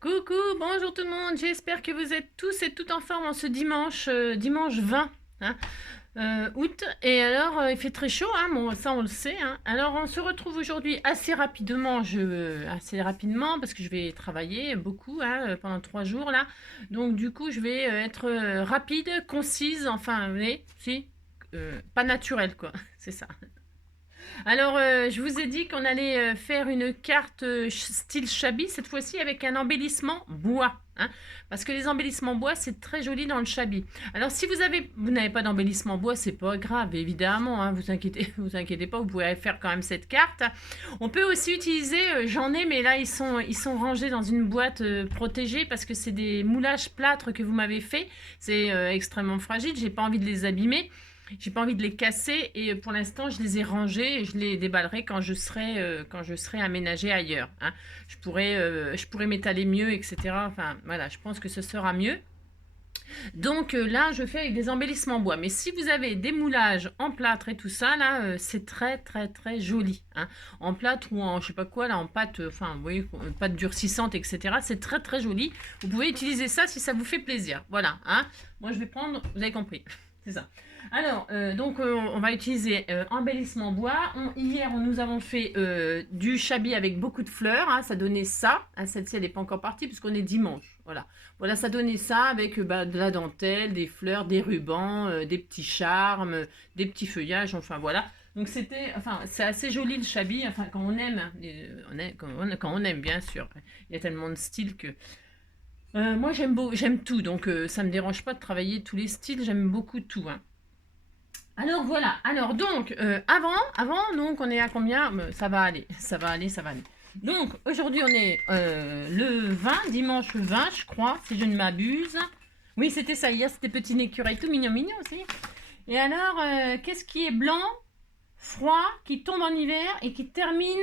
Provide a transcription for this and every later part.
Coucou, bonjour tout le monde, j'espère que vous êtes tous et toutes en forme en ce dimanche 20 hein, août. Et alors, il fait très chaud, hein, bon, ça on le sait. Hein. Alors, on se retrouve aujourd'hui assez rapidement, parce que je vais travailler beaucoup hein, pendant 3 jours là. Donc, du coup, je vais être rapide, concise, enfin, vous voyez, si, pas naturel quoi, c'est ça. Alors, je vous ai dit qu'on allait faire une carte style Chabi, cette fois-ci avec un embellissement bois. Hein, parce que les embellissements bois, c'est très joli dans le Chabi. Alors, si vous n'avez pas d'embellissement bois, c'est pas grave, évidemment. Hein, vous inquiétez pas, vous pouvez faire quand même cette carte. On peut aussi utiliser, j'en ai, mais là, ils sont rangés dans une boîte protégée parce que c'est des moulages plâtre que vous m'avez fait. C'est extrêmement fragile, j'ai pas envie de les abîmer. J'ai pas envie de les casser et pour l'instant je les ai rangés et je les déballerai quand je serai aménagé ailleurs. Hein. Je pourrais m'étaler mieux, etc. Enfin voilà, je pense que ce sera mieux. Donc là, je fais avec des embellissements bois. Mais si vous avez des moulages en plâtre et tout ça, là, c'est très très très joli. Hein. En plâtre ou en je sais pas quoi, là, en pâte, enfin, vous voyez, pâte durcissante, etc. C'est très très joli. Vous pouvez utiliser ça si ça vous fait plaisir. Voilà. Hein. Moi, je vais prendre, vous avez compris. C'est ça. Alors, on va utiliser embellissement bois. Hier, nous avons fait du Chabi avec beaucoup de fleurs. Hein, ça donnait ça. Hein, celle-ci, elle n'est pas encore partie puisqu'on est dimanche. Voilà. Voilà, ça donnait ça avec de la dentelle, des fleurs, des rubans, des petits charmes, des petits feuillages. Enfin, voilà. Donc, c'est assez joli le Chabi. Enfin, quand on aime, hein, quand on aime, bien sûr. Il y a tellement de styles que... moi, j'aime tout. Donc, ça ne me dérange pas de travailler tous les styles. J'aime beaucoup tout. Hein. Alors voilà, alors donc, avant, donc on est à combien? Ça va aller, ça va aller, ça va aller. Donc aujourd'hui on est le 20, dimanche 20 je crois, si je ne m'abuse. Oui c'était ça, hier c'était petit écureuil tout mignon mignon aussi. Et alors, qu'est-ce qui est blanc, froid, qui tombe en hiver et qui termine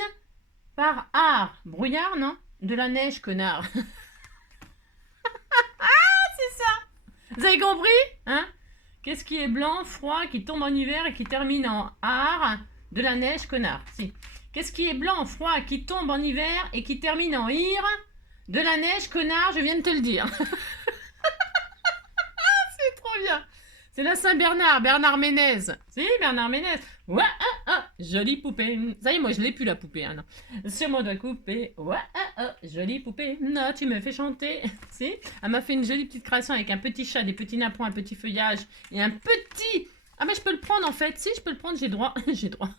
par art? Brouillard, non? De la neige, connard. C'est ça. Vous avez compris? Hein? Qu'est-ce qui est blanc, froid, qui tombe en hiver et qui termine en art? De la neige, connard. Si. Qu'est-ce qui est blanc, froid, qui tombe en hiver et qui termine en ir? De la neige, connard, je viens de te le dire. C'est trop bien. C'est la Saint-Bernard, Bernard Ménez. Si, Bernard Ménez. Ouais, jolie poupée. Ça y est, moi je l'ai plus la poupée. Hein, non. Sur mon doigt coupé. Ouais, jolie poupée. Non, tu me fais chanter. Si, elle m'a fait une jolie petite création avec un petit chat, des petits napperons, un petit feuillage et un petit. Ah, mais je peux le prendre en fait. Si, je peux le prendre, j'ai droit. J'ai droit.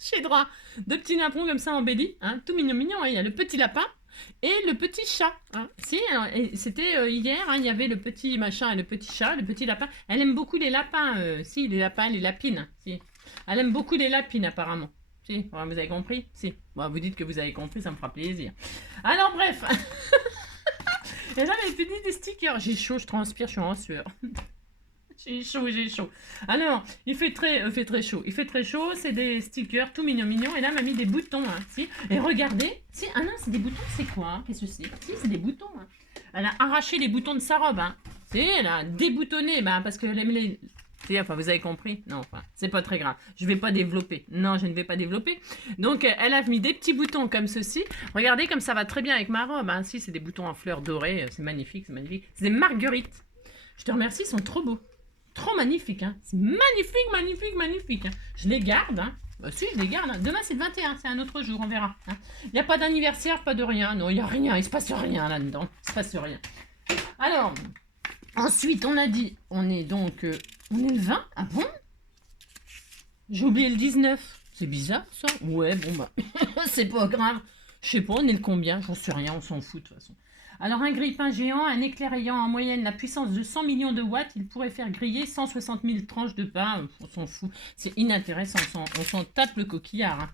J'ai droit. Deux petits napperons comme ça embellis. Hein, tout mignon, mignon. Hein. Il y a le petit lapin et le petit chat. Hein. Si, c'était hier, hein, il y avait le petit machin et le petit chat, le petit lapin. Elle aime beaucoup les lapins. Si, les lapins, les lapines. Si. Elle aime beaucoup les lapines apparemment. Si, vous avez compris? Si. Bon, vous dites que vous avez compris, ça me fera plaisir. Alors bref. Et là, elle fait des stickers. J'ai chaud, je transpire, je suis en sueur. J'ai chaud, j'ai chaud. Alors, il fait très chaud. Il fait très chaud, c'est des stickers tout mignon mignon. Et là, elle m'a mis des boutons. Hein, si. Et regardez. Si, ah non, c'est des boutons, c'est quoi hein? Qu'est-ce que c'est? Si, c'est des boutons. Hein. Elle a arraché les boutons de sa robe. Hein. Si, elle a déboutonné. Bah, parce qu'elle aime les. Si, enfin, vous avez compris? Non, enfin, c'est pas très grave. Je vais pas développer. Non, je ne vais pas développer. Donc, elle a mis des petits boutons comme ceci. Regardez comme ça va très bien avec ma robe. Hein. Si, c'est des boutons en fleurs dorées. C'est magnifique, c'est magnifique. C'est des marguerites. Je te remercie, ils sont trop beaux. Trop magnifique, hein. C'est magnifique, magnifique, magnifique. Hein. Je les garde, hein. Bah si, je les garde. Hein. Demain, c'est le 21, c'est un autre jour, on verra. Hein. Il n'y a pas d'anniversaire, pas de rien. Non, il n'y a rien, il se passe rien là-dedans. Il se passe rien. Alors, ensuite, on a dit, on est donc, on est le 20. Ah bon? J'ai oublié le 19. C'est bizarre, ça. Ouais, bon, bah, c'est pas grave. Je sais pas, on est le combien? J'en sais rien, on s'en fout de toute façon. Alors un grille-pain géant, un éclair ayant en moyenne la puissance de 100 millions de watts, il pourrait faire griller 160 000 tranches de pain. On s'en fout, c'est inintéressant, on s'en tape le coquillard. Hein.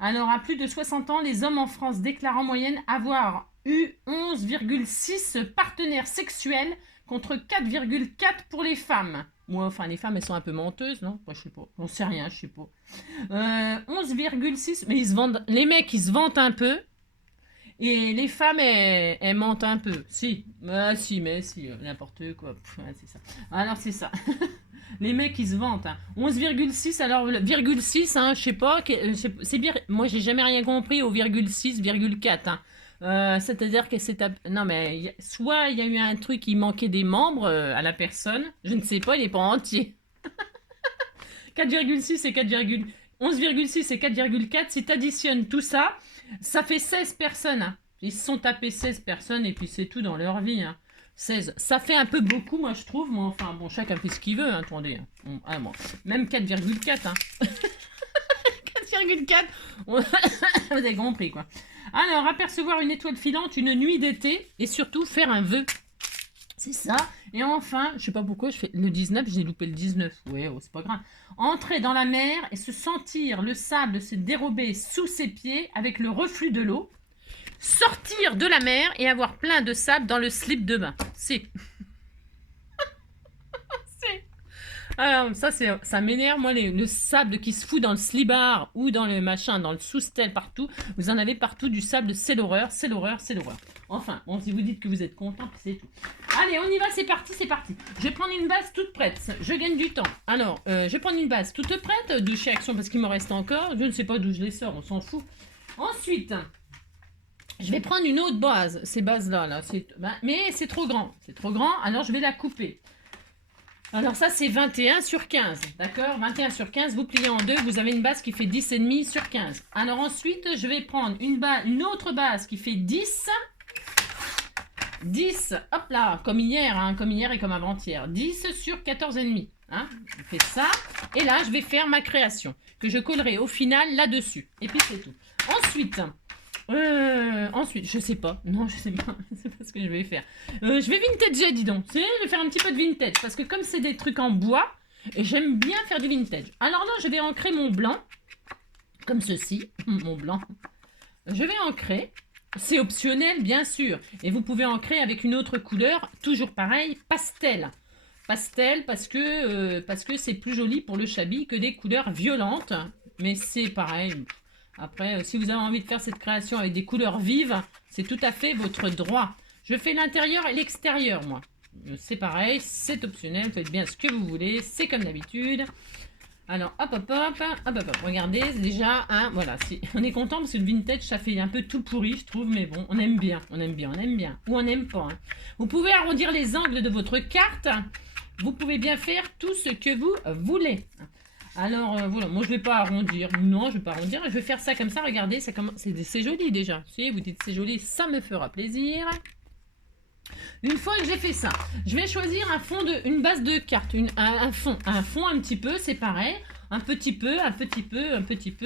Alors à plus de 60 ans, les hommes en France déclarent en moyenne avoir eu 11,6 partenaires sexuels contre 4,4 pour les femmes. Moi, enfin, les femmes, elles sont un peu menteuses, non? Moi, je sais pas. On sait rien, je sais pas. 11,6, mais ils se vendent. Les mecs, ils se vantent un peu. Et les femmes, elles mentent un peu. Si, mais si, n'importe quoi. Pff, ouais, c'est ça. Alors, c'est ça. Les mecs, ils se vantent. Hein. 11,6, alors, virgule 6, hein, je sais pas. C'est bien. Moi, j'ai jamais rien compris au virgule 6, virgule 4. Hein. C'est-à-dire que non mais soit il y a eu un truc, il manquait des membres à la personne, je ne sais pas, il n'est pas entier. 4,6 et 11,6 et 4,4, si tu additionnes tout ça, ça fait 16 personnes. Hein. Ils se sont tapés 16 personnes et puis c'est tout dans leur vie. Hein. 16. Ça fait un peu beaucoup, moi je trouve. Mais enfin, bon, chacun fait ce qu'il veut, hein, attendez. Bon, ah, bon. Même 4,4. Hein. 4,4. Vous avez compris, quoi. Alors, apercevoir une étoile filante une nuit d'été et surtout faire un vœu. C'est ça. Et enfin, je sais pas pourquoi, je fais le 19, j'ai loupé le 19. Ouais, oh, c'est pas grave. Entrer dans la mer et se sentir le sable se dérober sous ses pieds avec le reflux de l'eau. Sortir de la mer et avoir plein de sable dans le slip de bain. C'est... Alors, ça m'énerve, moi, le sable qui se fout dans le slibard ou dans le machin, dans le sous-stel, partout. Vous en avez partout du sable, c'est l'horreur, c'est l'horreur, c'est l'horreur. Enfin, bon, si vous dites que vous êtes content, c'est tout. Allez, on y va, c'est parti, c'est parti. Je vais prendre une base toute prête, je gagne du temps. Alors, je vais prendre une base toute prête de chez Action parce qu'il me reste encore. Je ne sais pas d'où je les sors, on s'en fout. Ensuite, je vais prendre une autre base, ces bases-là, là, mais c'est trop grand, alors je vais la couper. Alors ça, c'est 21 sur 15, d'accord? 21 sur 15, vous pliez en deux, vous avez une base qui fait 10,5 sur 15. Alors ensuite, je vais prendre une autre base qui fait 10. 10, hop là, comme hier et comme avant-hier. 10 sur 14,5. Hein? Je fais ça. Et là, je vais faire ma création, que je collerai au final là-dessus. Et puis c'est tout. Ensuite, je sais pas. Non, je sais pas. C'est pas ce que je vais faire. Je vais vintager, dis donc. Je vais faire un petit peu de vintage. Parce que comme c'est des trucs en bois, j'aime bien faire du vintage. Alors là, je vais ancrer mon blanc. Comme ceci. Mon blanc. Je vais ancrer. C'est optionnel, bien sûr. Et vous pouvez ancrer avec une autre couleur. Toujours pareil, pastel. Pastel parce que c'est plus joli pour le chablis que des couleurs violentes. Mais c'est pareil. Après, si vous avez envie de faire cette création avec des couleurs vives, c'est tout à fait votre droit. Je fais l'intérieur et l'extérieur, moi. C'est pareil, c'est optionnel, faites bien ce que vous voulez, c'est comme d'habitude. Alors, hop, hop, hop, hop, hop, hop, regardez, déjà, hein, voilà, on est content parce que le vintage, ça fait un peu tout pourri, je trouve, mais bon, on aime bien, on aime bien, on aime bien, ou on n'aime pas. Hein. Vous pouvez arrondir les angles de votre carte, vous pouvez bien faire tout ce que vous voulez. Alors, voilà, moi je vais pas arrondir. Non, je vais pas arrondir. Je vais faire ça comme ça, regardez, c'est joli déjà. Si vous dites c'est joli, ça me fera plaisir. Une fois que j'ai fait ça, je vais choisir une base de carte, un fond un petit peu, c'est pareil. Un petit peu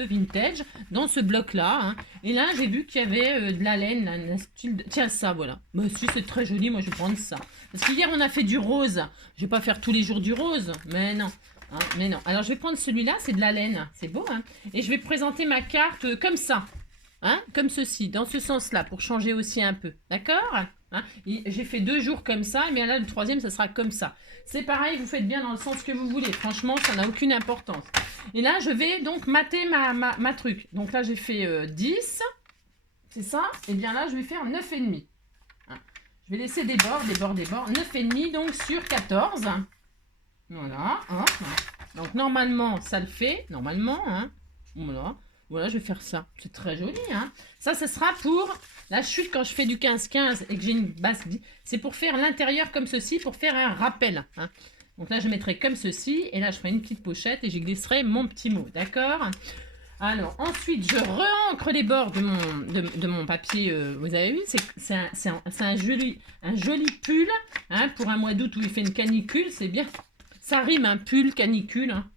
vintage dans ce bloc-là. Hein. Et là, j'ai vu qu'il y avait de la laine, un style de... Tiens, ça, voilà. Bah, si, c'est très joli, moi je vais prendre ça. Parce qu'hier, on a fait du rose. Je vais pas faire tous les jours du rose, mais non. Hein, mais non. Alors, je vais prendre celui-là, c'est de la laine. C'est beau, hein. Et je vais présenter ma carte comme ça. Hein, comme ceci, dans ce sens-là, pour changer aussi un peu. D'accord? Hein, j'ai fait 2 jours comme ça, mais là, le 3e, ça sera comme ça. C'est pareil, vous faites bien dans le sens que vous voulez. Franchement, ça n'a aucune importance. Et là, je vais donc mater ma truc. Donc là, j'ai fait 10. C'est ça. Et bien là, je vais faire 9,5. Hein. Je vais laisser des bords. 9,5 donc sur 14. Voilà. Hop. Donc normalement, ça le fait. Normalement. Hein. Voilà. Voilà, je vais faire ça. C'est très joli. Hein. Ça, ce sera pour la chute quand je fais du 15-15 et que j'ai une base. C'est pour faire l'intérieur comme ceci, pour faire un rappel. Hein. Donc là, je mettrai comme ceci. Et là, je ferai une petite pochette et j'y glisserai mon petit mot. D'accord? Alors, ensuite, je re-ancre les bords de mon papier. Vous avez vu, c'est un joli pull. Hein, pour un mois d'août où il fait une canicule, c'est bien. Ça rime, un pull, canicule. Hein.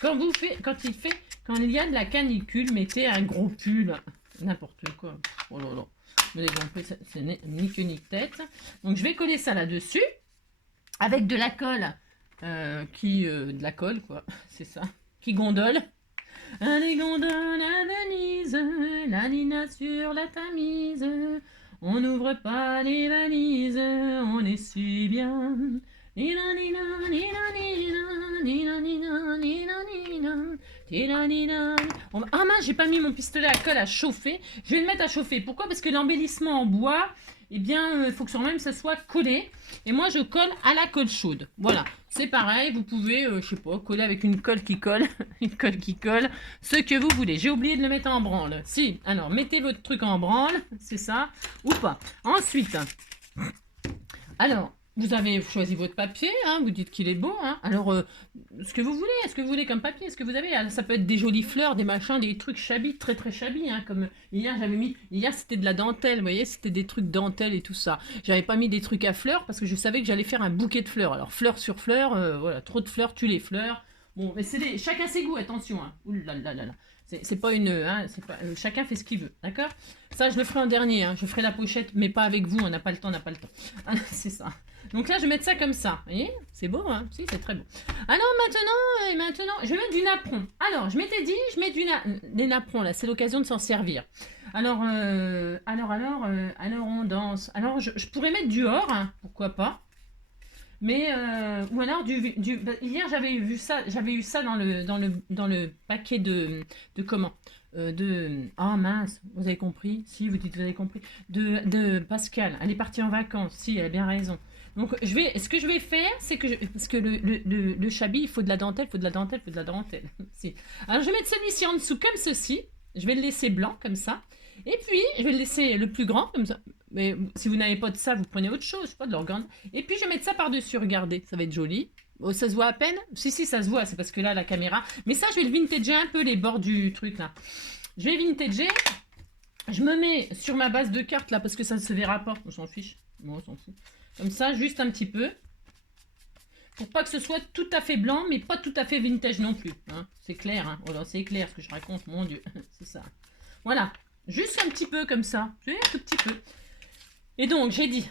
Quand il y a de la canicule, mettez un gros pull. N'importe quoi. Oh là là. Vous avez compris, c'est ni queue ni tête. Donc, je vais coller ça là-dessus. Avec de la colle. De la colle, quoi. C'est ça. Qui gondole. Les gondoles à Venise. La Nina sur la Tamise. On n'ouvre pas les valises. On essuie bien Ah mince, j'ai pas mis mon pistolet à colle à chauffer. Je vais le mettre à chauffer. Pourquoi? Parce que l'embellissement en bois, eh bien, il faut que sur même ça soit collé. Et moi, je colle à la colle chaude. Voilà, c'est pareil. Vous pouvez, je sais pas, coller avec une colle qui colle, une colle qui colle, ce que vous voulez. J'ai oublié de le mettre en branle. Si, alors mettez votre truc en branle, c'est ça, ou pas. Ensuite, alors, vous avez choisi votre papier, hein, vous dites qu'il est beau, hein. Alors, ce que vous voulez, est-ce que vous voulez comme papier, est-ce que vous avez, alors, ça peut être des jolies fleurs, des machins, des trucs shabby, très très shabby, hein, comme hier j'avais mis, hier c'était de la dentelle, vous voyez, c'était des trucs dentelle et tout ça. J'avais pas mis des trucs à fleurs parce que je savais que j'allais faire un bouquet de fleurs. Alors, fleur sur fleur, voilà, trop de fleurs, tue les fleurs. Bon, mais c'est chacun ses goûts, attention, hein. Ouh là là là là. C'est pas une, hein, c'est pas, chacun fait ce qu'il veut, d'accord? Ça, je le ferai en dernier, hein. Je ferai la pochette, mais pas avec vous, on n'a pas le temps, on n'a pas le temps. Ah, c'est ça. Donc là, je vais mettre ça comme ça. Vous voyez? C'est beau, hein? Si, c'est très beau. Alors maintenant, je vais mettre du napperon. Alors, je m'étais dit, je mets des napperons, là. C'est l'occasion de s'en servir. Alors, on danse. Alors, je pourrais mettre du or, hein, pourquoi pas. Mais, ou alors hier, j'avais eu ça dans le paquet de comment? Oh mince, vous avez compris? Si, vous dites, vous avez compris. De Pascal. Elle est partie en vacances. Si, elle a bien raison. Donc, ce que je vais faire, c'est que parce que le chablis, il faut de la dentelle, il faut de la dentelle, il faut de la dentelle. Si. Alors, je vais mettre celui-ci en dessous comme ceci. Je vais le laisser blanc comme ça. Et puis, je vais le laisser le plus grand comme ça. Mais si vous n'avez pas de ça, vous prenez autre chose, je sais pas, de l'organe. Et puis, je vais mettre ça par-dessus, regardez, ça va être joli. Oh, ça se voit à peine? Si, ça se voit, c'est parce que là, la caméra... Mais ça, je vais le vintager un peu, les bords du truc, là. Je vais vintager. Je me mets sur ma base de cartes, là, parce que ça ne se verra pas. On s'en fiche. Bon, on s'en fout. Comme ça, juste un petit peu. Pour pas que ce soit tout à fait blanc, mais pas tout à fait vintage non plus. Hein. C'est clair, hein. Oh là, c'est clair ce que je raconte, mon Dieu. C'est ça. Voilà. Juste un petit peu comme ça. Un tout petit peu. Et donc, j'ai dit.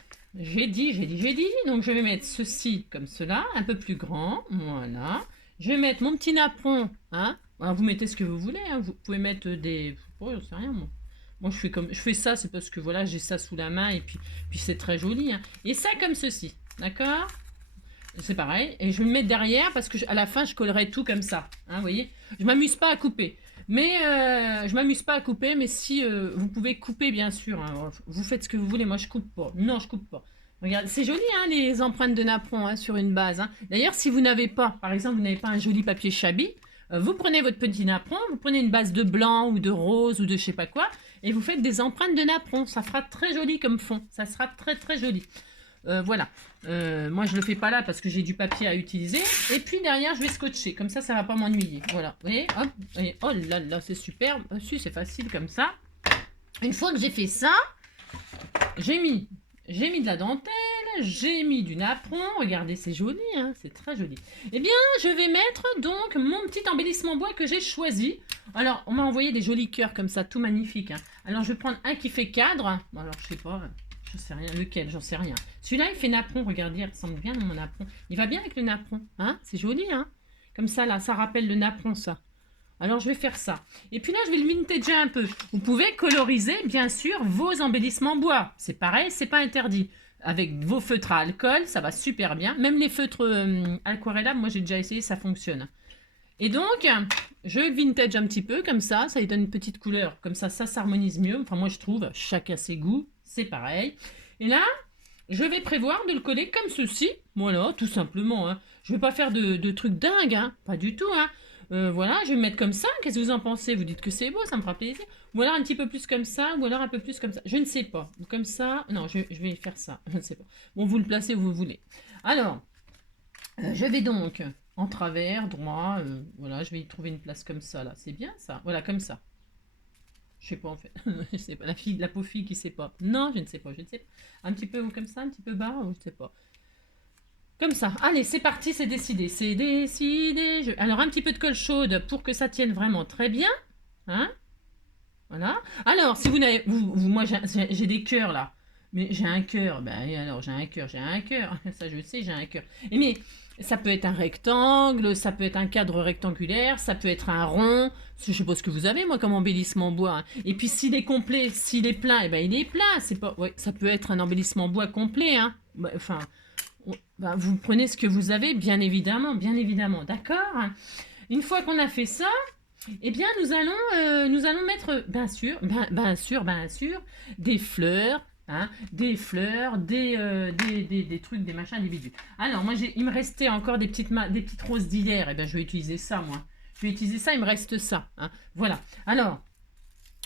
Donc, je vais mettre ceci comme cela, un peu plus grand. Voilà. Je vais mettre mon petit napperon. Hein. Alors, vous mettez ce que vous voulez. Hein. Vous pouvez mettre des... Oh, je sais rien, moi. Moi, je fais ça, c'est parce que voilà, j'ai ça sous la main et puis c'est très joli. Hein. Et ça comme ceci. D'accord? C'est pareil. Et je vais me mettre derrière parce que à la fin, je collerai tout comme ça. Hein, vous voyez? Je m'amuse pas à couper. Mais si vous pouvez couper, bien sûr. Hein, vous faites ce que vous voulez. Moi, je coupe pas. Non, je coupe pas. Regarde, c'est joli, hein, les empreintes de napperon hein, sur une base. Hein. D'ailleurs, si vous n'avez pas, par exemple, vous n'avez pas un joli papier chablis, vous prenez votre petit napperon, vous prenez une base de blanc ou de rose ou de je sais pas quoi, et vous faites des empreintes de napperon. Ça fera très joli comme fond. Ça sera très très joli. Voilà. Moi, je le fais pas là parce que j'ai du papier à utiliser. Et puis derrière, je vais scotcher. Comme ça va pas m'ennuyer. Voilà. Vous voyez, hop. Et oh là là, c'est superbe. Si, c'est facile comme ça. Une fois que j'ai fait ça, j'ai mis de la dentelle, j'ai mis du napperon. Regardez, c'est joli, hein, c'est très joli. Eh bien, je vais mettre donc mon petit embellissement bois que j'ai choisi. Alors, on m'a envoyé des jolis cœurs comme ça, tout magnifique. Hein. Alors, je vais prendre un qui fait cadre. Bon, alors, je sais pas, j'en sais rien. Lequel? J'en sais rien. Celui-là, il fait napperon. Regardez, il ressemble bien à mon napperon. Il va bien avec le napperon. Hein, c'est joli, hein. Comme ça, là, ça rappelle le napperon, ça. Alors, je vais faire ça. Et puis là, je vais le vintager un peu. Vous pouvez coloriser, bien sûr, vos embellissements bois. C'est pareil, c'est pas interdit. Avec vos feutres à alcool, ça va super bien. Même les feutres aquarellables, moi, j'ai déjà essayé, ça fonctionne. Et donc, je le vintage un petit peu, comme ça lui donne une petite couleur. Comme ça s'harmonise mieux. Enfin, moi, je trouve, chacun ses goûts, c'est pareil. Et là, je vais prévoir de le coller comme ceci. Voilà, tout simplement. Hein. Je ne vais pas faire de trucs dingues, hein. Pas du tout, hein. Voilà, je vais me mettre comme ça. Qu'est-ce que vous en pensez? Vous dites que c'est beau, ça me fera plaisir. Ou alors un petit peu plus comme ça, ou alors un peu plus comme ça. Je ne sais pas. Comme ça. Non, je vais faire ça. Je ne sais pas. Bon, vous le placez où vous voulez. Alors, je vais donc en travers, droit. Voilà, je vais y trouver une place comme ça, là. C'est bien, ça? Voilà, comme ça. Je sais pas, en fait. Je sais pas. La pauvre fille qui sait pas. Non, je ne sais pas. Je ne sais pas. Un petit peu comme ça, un petit peu bas, je ne sais pas. Comme ça. Allez, c'est parti, c'est décidé. C'est décidé. Alors, un petit peu de colle chaude pour que ça tienne vraiment très bien. Hein? Voilà. Alors, si vous n'avez... moi, j'ai des cœurs, là. Mais j'ai un cœur. Ben, alors, j'ai un cœur. Ça, je sais, j'ai un cœur. Mais ça peut être un rectangle, ça peut être un cadre rectangulaire, ça peut être un rond. Je sais pas ce que vous avez, moi, comme embellissement bois. Hein. Et puis, s'il est complet, s'il est plein, eh ben, il est plein. C'est pas... Ouais, ça peut être un embellissement bois complet, hein. Enfin... Ben, vous prenez ce que vous avez, bien évidemment, d'accord? Une fois qu'on a fait ça, eh bien, nous allons mettre, bien sûr, des fleurs, hein, des trucs, des machins, des bidules. Alors, moi, il me restait encore des petites roses d'hier. Eh bien, je vais utiliser ça, moi. Je vais utiliser ça, il me reste ça. Hein. Voilà. Alors,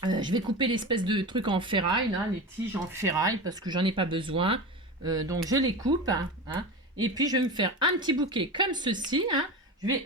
je vais couper l'espèce de truc en ferraille, là, les tiges en ferraille, parce que j'en ai pas besoin. Donc, je les coupe. Hein, et puis, je vais me faire un petit bouquet comme ceci. Hein.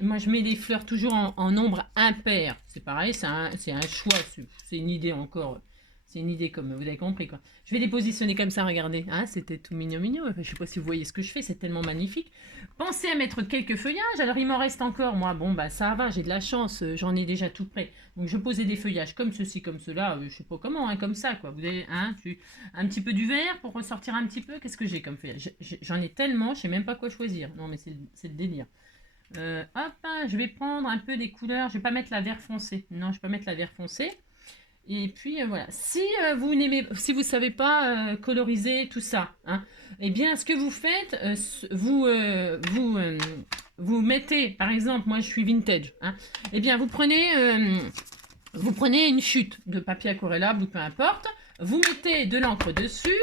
Moi, je mets les fleurs toujours en nombre impair. C'est pareil, c'est un choix. C'est une idée encore. C'est une idée, comme vous avez compris, quoi. Je vais les positionner comme ça, regardez. Hein, c'était tout mignon. Enfin, je sais pas si vous voyez ce que je fais, c'est tellement magnifique. Pensez à mettre quelques feuillages. Alors, il m'en reste encore, moi. Bon, bah, ça va, j'ai de la chance. J'en ai déjà tout prêt. Donc, je posais des feuillages comme ceci, comme cela. Je sais pas comment, hein, comme ça, quoi. Vous avez un petit peu du vert pour ressortir un petit peu. Qu'est-ce que j'ai comme feuillage? J'en ai tellement, je sais même pas quoi choisir. Non, mais c'est le délire. Hop, je vais prendre un peu des couleurs. Je vais pas mettre la vert foncé. Non, je vais pas mettre la vert foncé. Et puis voilà. Si vous savez pas coloriser tout ça, hein, eh bien, ce que vous faites, vous mettez, par exemple, moi je suis vintage. Hein, eh bien, vous prenez une chute de papier aquarellable ou peu importe. Vous mettez de l'encre dessus.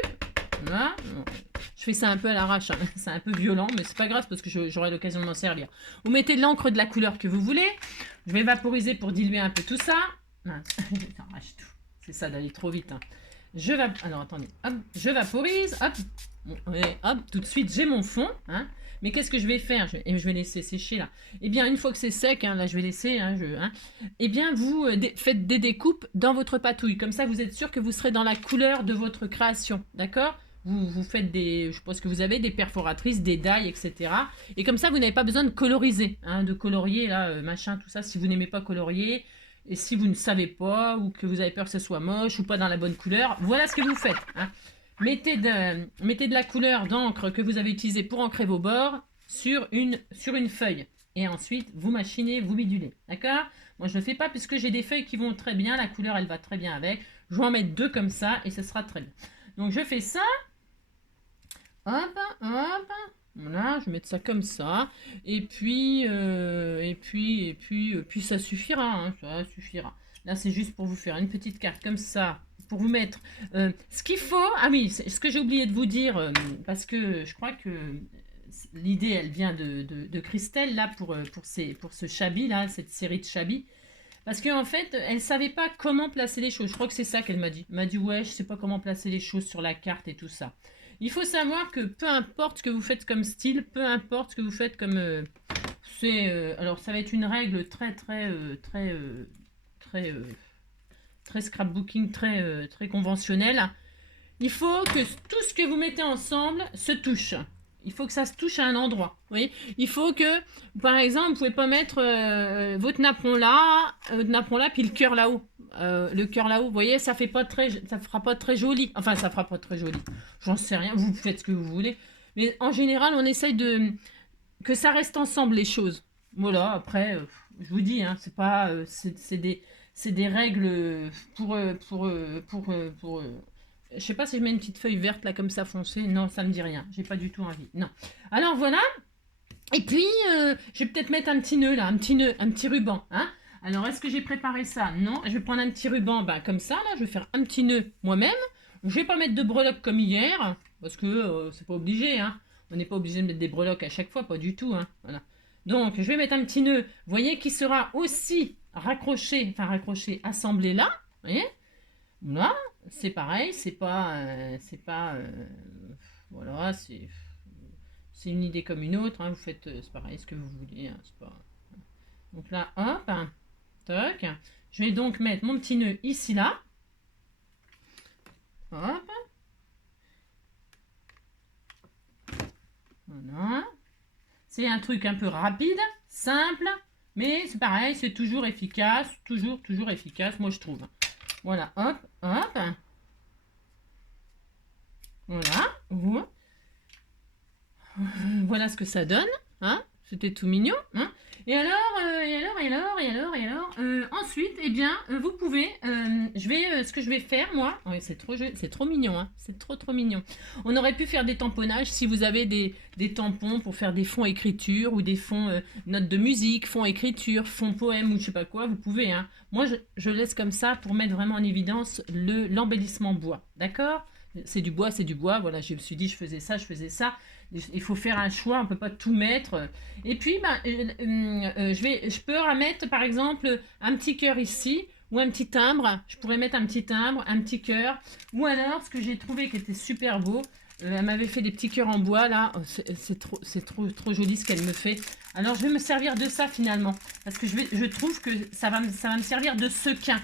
Voilà. Je fais ça un peu à l'arrache, hein. C'est un peu violent, mais c'est pas grave parce que j'aurai l'occasion de m'en servir. Vous mettez de l'encre de la couleur que vous voulez. Je vais vaporiser pour diluer un peu tout ça. J'arrache tout. C'est ça d'aller trop vite. Hein. Alors attendez, hop, je vaporise, hop, et hop, tout de suite j'ai mon fond. Hein. Mais qu'est-ce que je vais faire? Je vais laisser sécher là. Eh bien, une fois que c'est sec, hein, là je vais laisser. Eh bien, vous faites des découpes dans votre patouille. Comme ça, vous êtes sûr que vous serez dans la couleur de votre création. D'accord? Vous faites je pense que vous avez des perforatrices, des die, etc. Et comme ça, vous n'avez pas besoin de coloriser, hein, de colorier, là, machin, tout ça, si vous n'aimez pas colorier. Et si vous ne savez pas, ou que vous avez peur que ce soit moche, ou pas dans la bonne couleur, voilà ce que vous faites. Hein. Mettez de la couleur d'encre que vous avez utilisée pour ancrer vos bords sur une feuille. Et ensuite, vous machinez, vous bidulez. D'accord? Moi, je ne le fais pas puisque j'ai des feuilles qui vont très bien. La couleur, elle va très bien avec. Je vais en mettre 2 comme ça et ce sera très bien. Donc, je fais ça. Hop, hop. Voilà, je vais mettre ça comme ça. Et puis ça suffira. Hein, ça suffira. Là, c'est juste pour vous faire une petite carte comme ça. Pour vous mettre ce qu'il faut. Ah oui, ce que j'ai oublié de vous dire, parce que je crois que l'idée, elle vient de Christelle, là, pour ce Chabi, là, cette série de Chabi. Parce qu'en fait, elle savait pas comment placer les choses. Je crois que c'est ça qu'elle m'a dit. Elle m'a dit, ouais, je sais pas comment placer les choses sur la carte et tout ça. Il faut savoir que peu importe ce que vous faites comme style, peu importe ce que vous faites comme... alors, ça va être une règle très scrapbooking, très conventionnelle. Il faut que tout ce que vous mettez ensemble se touche. Il faut que ça se touche à un endroit. Vous voyez, il faut que, par exemple, vous pouvez pas mettre votre napperon là, puis le cœur là-haut. Le cœur là-haut, vous voyez, ça fera pas très joli. Enfin, ça fera pas très joli. J'en sais rien. Vous faites ce que vous voulez. Mais en général, on essaye que ça reste ensemble les choses. Voilà. Après, je vous dis, hein, c'est pas, c'est des règles je sais pas si je mets une petite feuille verte là comme ça foncée. Non, ça me dit rien. J'ai pas du tout envie. Non. Alors voilà. Et puis, je vais peut-être mettre un petit nœud là, un petit ruban. Hein. Alors, est-ce que j'ai préparé ça? Non. Je vais prendre un petit ruban comme ça là. Je vais faire un petit nœud moi-même. Je vais pas mettre de breloques comme hier parce que c'est pas obligé. Hein. On n'est pas obligé de mettre des breloques à chaque fois, pas du tout. Hein. Voilà. Donc, je vais mettre un petit nœud. Vous voyez qui sera aussi raccroché, assemblé là. Vous voyez? Là, c'est pareil, voilà, c'est une idée comme une autre, hein, vous faites, c'est pareil, ce que vous voulez, hein, c'est pas... Donc là, hop, toc, je vais donc mettre mon petit nœud ici, là, hop, voilà, c'est un truc un peu rapide, simple, mais c'est pareil, c'est toujours efficace, toujours efficace, moi je trouve. Voilà, hop, hop. Voilà ce que ça donne. Hein. C'était tout mignon. Hein. Et alors, ensuite, eh bien, vous pouvez, ce que je vais faire, moi, ouais, c'est trop mignon, hein, c'est trop mignon. On aurait pu faire des tamponnages si vous avez des tampons pour faire des fonds écriture ou des fonds notes de musique, fonds écriture, fonds poème ou je sais pas quoi, vous pouvez, hein. Moi, je laisse comme ça pour mettre vraiment en évidence l'embellissement bois, d'accord? C'est du bois, voilà, je me suis dit, je faisais ça. Il faut faire un choix, on ne peut pas tout mettre. Et puis, je peux remettre, par exemple, un petit cœur ici, ou un petit timbre. Je pourrais mettre un petit timbre, un petit cœur. Ou alors, ce que j'ai trouvé qui était super beau, elle m'avait fait des petits cœurs en bois, là. Oh, c'est trop joli ce qu'elle me fait. Alors, je vais me servir de ça, finalement. Parce que je trouve que ça va me servir de sequin.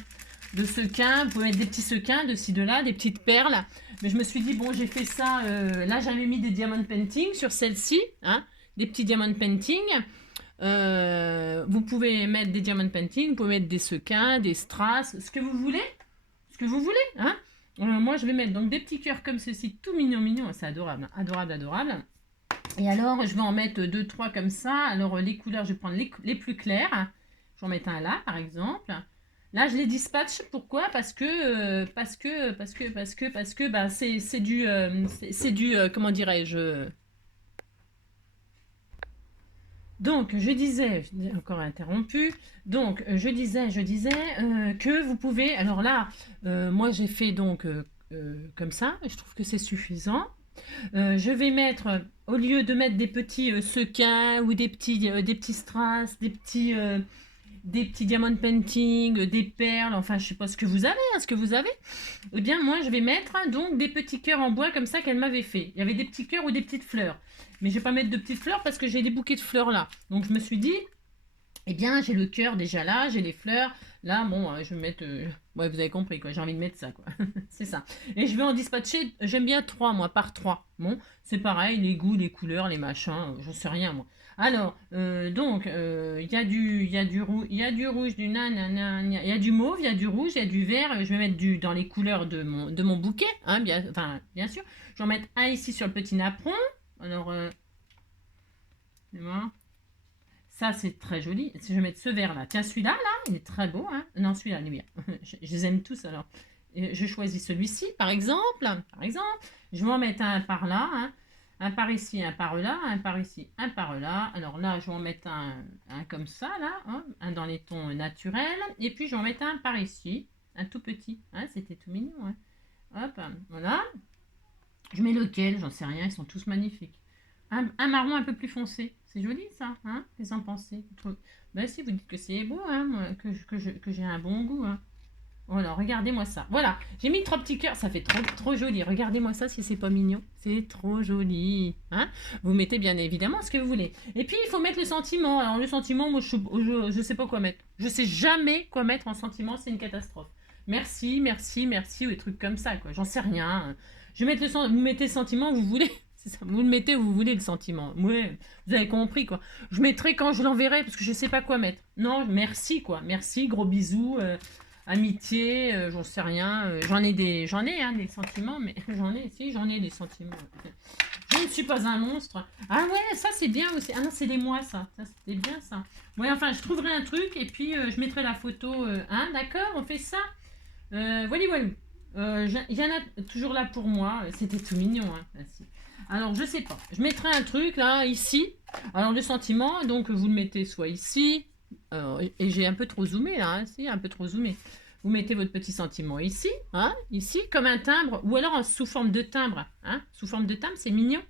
Vous pouvez mettre des petits sequins de ci, de là, des petites perles. Mais je me suis dit, bon, j'ai fait ça. Là, j'avais mis des diamond painting sur celle-ci, hein, des petits diamond painting. Vous pouvez mettre des diamond painting, vous pouvez mettre des sequins, des strass, ce que vous voulez. Hein. Moi, je vais mettre donc des petits cœurs comme ceci, tout mignon, c'est adorable, adorable. Et alors, je vais en mettre 2-3 comme ça. Alors, les couleurs, je vais prendre les plus claires. Je vais en mettre un là, par exemple. Là, je les dispatche. Pourquoi? Parce que bah, c'est du comment dirais-je? Donc, je disais encore interrompu. Donc, je disais que vous pouvez. Alors là, moi, j'ai fait donc comme ça. Je trouve que c'est suffisant. Je vais mettre, au lieu de mettre des petits sequins ou des petits strass, des petits diamond painting, des perles, enfin je sais pas ce que vous avez, eh bien moi je vais mettre donc des petits cœurs en bois comme ça qu'elle m'avait fait. Il y avait des petits cœurs ou des petites fleurs. Mais je vais pas mettre de petites fleurs parce que j'ai des bouquets de fleurs là. Donc je me suis dit, eh bien j'ai le cœur déjà là, j'ai les fleurs. Là, bon, je vais mettre... Ouais, vous avez compris, quoi. J'ai envie de mettre ça, quoi. C'est ça. Et je vais en dispatcher, j'aime bien 3, moi, par 3. Bon, c'est pareil, les goûts, les couleurs, les machins, j'en sais rien, moi. Alors, donc, il y a du rouge, il y a du nanana, il y a du mauve, il y a du rouge, il y a du vert. Je vais mettre dans les couleurs de mon bouquet, hein, bien sûr. Je vais en mettre un ici sur le petit napperon. Alors, c'est bon. Ça, c'est très joli. Si je vais mettre ce vert-là. Tiens, celui-là, là, il est très beau. Hein. Non, celui-là, il est bien. Je les aime tous, alors. Et je choisis celui-ci, par exemple. Je vais en mettre un par là. Hein. Un par ici, un par là. Un par ici, un par là. Alors là, je vais en mettre un comme ça, là. Hein. Un dans les tons naturels. Et puis, je vais en mettre un par ici. Un tout petit. Hein. C'était tout mignon. Hein. Hop, voilà. Je mets lequel, j'en sais rien. Ils sont tous magnifiques. Un marron un peu plus foncé. C'est joli ça, hein? Qu'est-ce que vous en pensez? Ben si, vous dites que c'est beau, hein, que j'ai un bon goût. Hein. Voilà, regardez-moi ça. Voilà, j'ai mis 3 petits cœurs, ça fait trop joli. Regardez-moi ça si c'est pas mignon. C'est trop joli. Hein? Vous mettez bien évidemment ce que vous voulez. Et puis, il faut mettre le sentiment. Alors, le sentiment, moi, je sais pas quoi mettre. Je sais jamais quoi mettre en sentiment, c'est une catastrophe. Merci, ou des trucs comme ça, quoi. J'en sais rien. Je vais mettre vous mettez le sentiment, vous voulez. C'est ça, vous le mettez où vous voulez le sentiment. Ouais, vous avez compris quoi. Je mettrai quand je l'enverrai parce que je sais pas quoi mettre. Non, merci quoi. Merci, gros bisous, amitié, j'en sais rien. J'en ai des sentiments, mais j'en ai des sentiments. Je ne suis pas un monstre. Ah ouais, ça c'est bien aussi. Ah non, c'est les mois ça. Ça c'était bien ça. Ouais, enfin, je trouverai un truc et puis je mettrai la photo. Hein, d'accord, on fait ça. Voilà. Il y en a toujours là pour moi. C'était tout mignon. Hein. Merci. Alors, je sais pas. Je mettrai un truc là, ici. Alors, le sentiment, donc vous le mettez soit ici. Et j'ai un peu trop zoomé là. Hein, si, un peu trop zoomé. Vous mettez votre petit sentiment ici. Hein, ici, comme un timbre. Ou alors sous forme de timbre. Hein, sous forme de timbre, c'est mignon.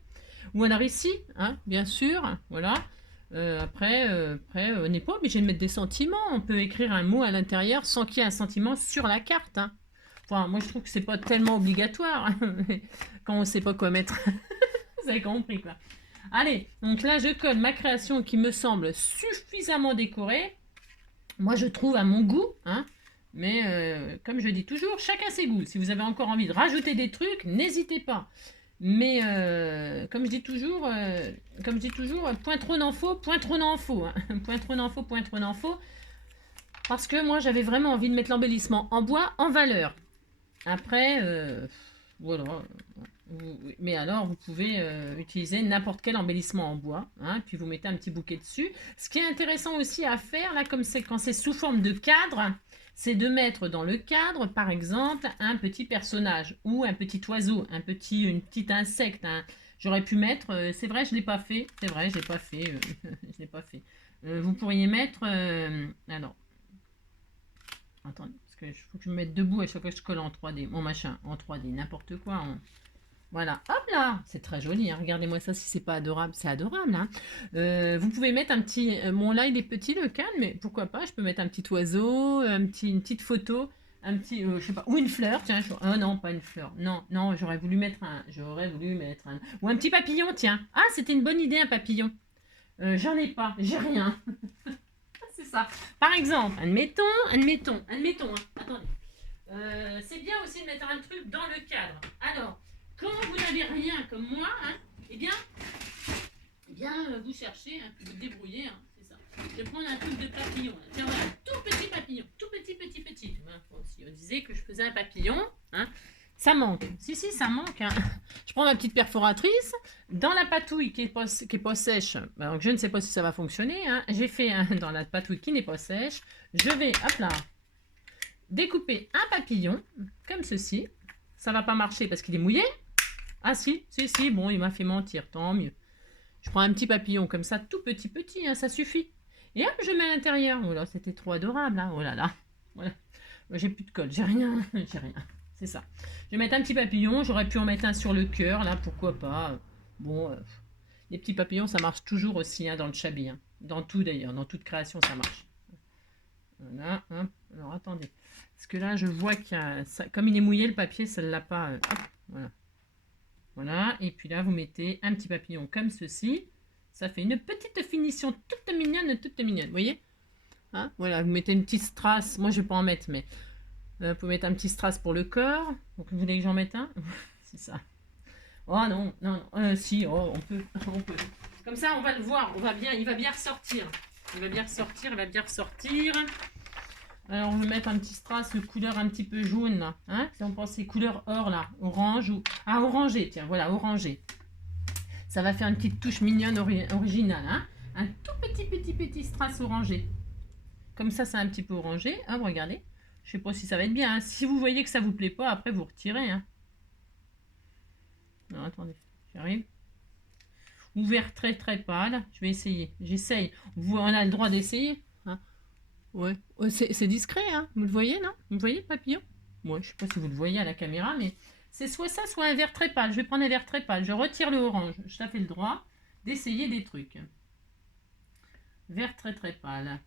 Ou alors ici, hein, bien sûr. Voilà. Après, on n'est pas obligé de mettre des sentiments. On peut écrire un mot à l'intérieur sans qu'il y ait un sentiment sur la carte. Hein. Enfin, moi, je trouve que c'est pas tellement obligatoire quand on sait pas quoi mettre. Vous avez compris, quoi. Allez, donc là, je colle ma création qui me semble suffisamment décorée. Moi, je trouve à mon goût, hein. Mais comme je dis toujours, chacun ses goûts. Si vous avez encore envie de rajouter des trucs, n'hésitez pas. Mais comme je dis toujours, point trop n'en faut, point trop n'en faut. Hein. Point trop n'en faut. Parce que moi, j'avais vraiment envie de mettre l'embellissement en bois en valeur. Après, voilà. Mais alors, vous pouvez utiliser n'importe quel embellissement en bois, hein, puis vous mettez un petit bouquet dessus. Ce qui est intéressant aussi à faire, là, comme c'est quand c'est sous forme de cadre, c'est de mettre dans le cadre, par exemple, un petit personnage ou un petit oiseau, une petite insecte. Hein. J'aurais pu mettre, c'est vrai, je ne l'ai pas fait, c'est vrai, je ne l'ai pas fait, je l'ai pas fait. Vous pourriez mettre, alors, attendez, parce que faut que je me mette debout à chaque fois que je colle en 3D, mon machin, en 3D, n'importe quoi. Voilà, hop là, c'est très joli, hein. Regardez-moi ça si c'est pas adorable, c'est adorable. Hein. Vous pouvez mettre un petit, bon là il est petit le cadre, mais pourquoi pas, je peux mettre un petit oiseau, une petite photo, un petit, je sais pas, ou une fleur, tiens, oh non, pas une fleur, non, non, j'aurais voulu mettre un, ou un petit papillon, tiens, ah c'était une bonne idée un papillon, j'en ai pas, j'ai rien, c'est ça. Par exemple, admettons, hein. Attendez, c'est bien aussi de mettre un truc dans le cadre, alors, quand vous n'avez rien comme moi, hein, eh bien, vous cherchez, hein, puis vous débrouillez, hein, c'est ça. Je vais prendre un truc de papillon. Hein. Tiens, voilà, tout petit papillon, tout petit. Hein. Bon, si on disait que je faisais un papillon, hein, ça manque. Si, ça manque. Hein. Je prends ma petite perforatrice. Dans la patouille qui est pas sèche, donc je ne sais pas si ça va fonctionner. Hein, j'ai fait dans la patouille qui n'est pas sèche, je vais, hop là, découper un papillon, comme ceci. Ça va pas marcher parce qu'il est mouillé. Ah si, bon, il m'a fait mentir, tant mieux. Je prends un petit papillon comme ça, tout petit, hein, ça suffit. Et hop, je mets à l'intérieur. Oh là, c'était trop adorable, hein. Oh là là. Voilà. J'ai plus de colle, j'ai rien. C'est ça. Je vais mettre un petit papillon, j'aurais pu en mettre un sur le cœur, là, pourquoi pas. Bon, les petits papillons, ça marche toujours aussi, hein, dans le chablis. Hein. Dans tout d'ailleurs, dans toute création, ça marche. Voilà, hein. Alors attendez. Parce que là, je vois qu'il y a... comme il est mouillé, le papier, ça ne l'a pas... hop, voilà. Voilà, et puis là, vous mettez un petit papillon comme ceci. Ça fait une petite finition toute mignonne, vous voyez, hein, voilà, vous mettez une petite strass. Moi, je ne vais pas en mettre, mais vous pouvez mettre un petit strass pour le corps. Donc, vous voulez que j'en mette un? C'est ça. Oh non, si, oh, on peut. Comme ça, on va le voir, il va bien ressortir. Alors, on va mettre un petit strass de couleur un petit peu jaune, là. Hein, si on pense c'est couleur or, là, orange ou... Ah, orangé, tiens, voilà, orangé. Ça va faire une petite touche mignonne originale. Hein, un tout petit strass orangé. Comme ça, c'est un petit peu orangé. Hop, regardez. Je sais pas si ça va être bien. Hein. Si vous voyez que ça vous plaît pas, après, vous retirez. Hein. Non, attendez, j'arrive. Ou vert très pâle. Je vais essayer. J'essaye. On a le droit d'essayer. Hein. Ouais, c'est discret, hein. Vous le voyez, non? Vous voyez le papillon? Moi, je sais pas si vous le voyez à la caméra, mais c'est soit ça, soit un vert très pâle. Je vais prendre un vert très pâle. Je retire le orange. Ça fait le droit d'essayer des trucs. Vert très pâle.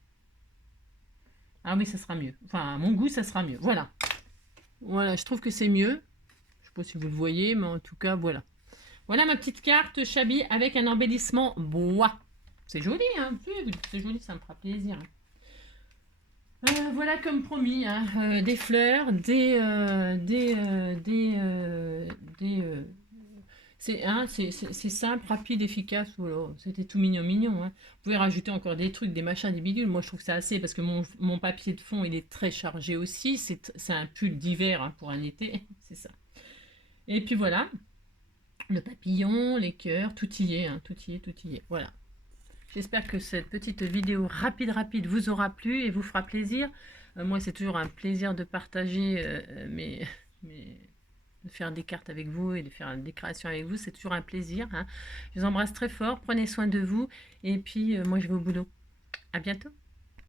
Ah oui, ça sera mieux. Enfin, à mon goût, ça sera mieux. Voilà. Voilà, je trouve que c'est mieux. Je sais pas si vous le voyez, mais en tout cas, voilà. Voilà ma petite carte Chablis avec un embellissement bois. C'est joli, hein? C'est joli, ça me fera plaisir. Voilà comme promis, hein, des fleurs, c'est simple, rapide, efficace. Voilà, c'était tout mignon. Hein. Vous pouvez rajouter encore des trucs, des machins, des bidules. Moi, je trouve que c'est assez parce que mon papier de fond, il est très chargé aussi. C'est un pull d'hiver, hein, pour un été, c'est ça. Et puis voilà, le papillon, les cœurs, tout y est, hein, tout y est. Voilà. J'espère que cette petite vidéo rapide vous aura plu et vous fera plaisir. Moi, c'est toujours un plaisir de partager de faire des cartes avec vous et de faire des créations avec vous. C'est toujours un plaisir. Hein. Je vous embrasse très fort. Prenez soin de vous. Et puis, moi, je vais au boulot. À bientôt.